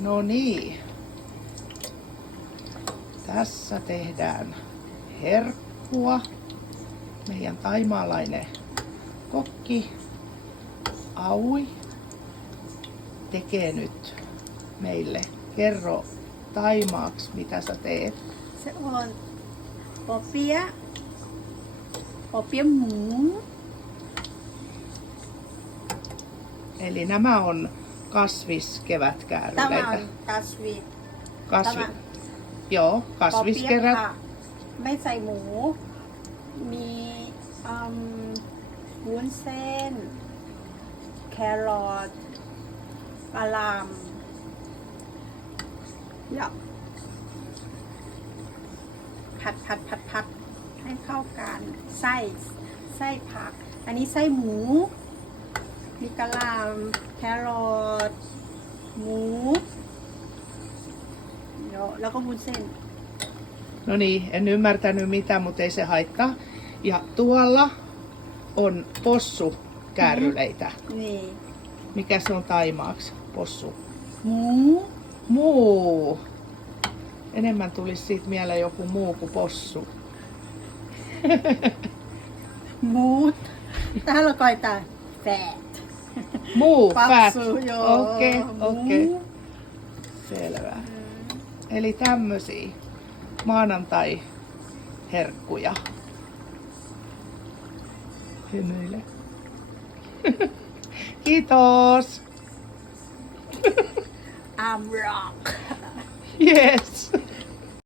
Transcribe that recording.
No niin. Tässä tehdään herkkua. Meidän taimaalainen kokki Aui tekee nyt meille. Kerro taimaaksi, mitä sä teet. Se on popia muu. Eli nämä on kasviskevätkääryleitä. Tämä on kasvi. Kasvi. Joo, kasviskerät. ไม่ใส่หมู มีวุ้นเส้น แครอทกะหล่ำอยากผัดให้เข้ากันไส้ผัก อันนี้ไส้หมู มีกะหล่ำแครอทหมูแล้วก็วุ้นเส้น No niin, en ymmärtänyt mitään, mutta ei se haittaa. Ja tuolla on possukääryleitä. Niin. Mikä se on taimaaksi? Possu. Muu. Muu. Enemmän tulisi siitä mieleen joku muu kuin possu. Muut. Täällä koetaan fat. Muu, fat. Paksu, joo. Okei. Selvä. Eli tämmösiä maanantai-herkkuja. Hymyile. Kiitos. I'm rock. Yes.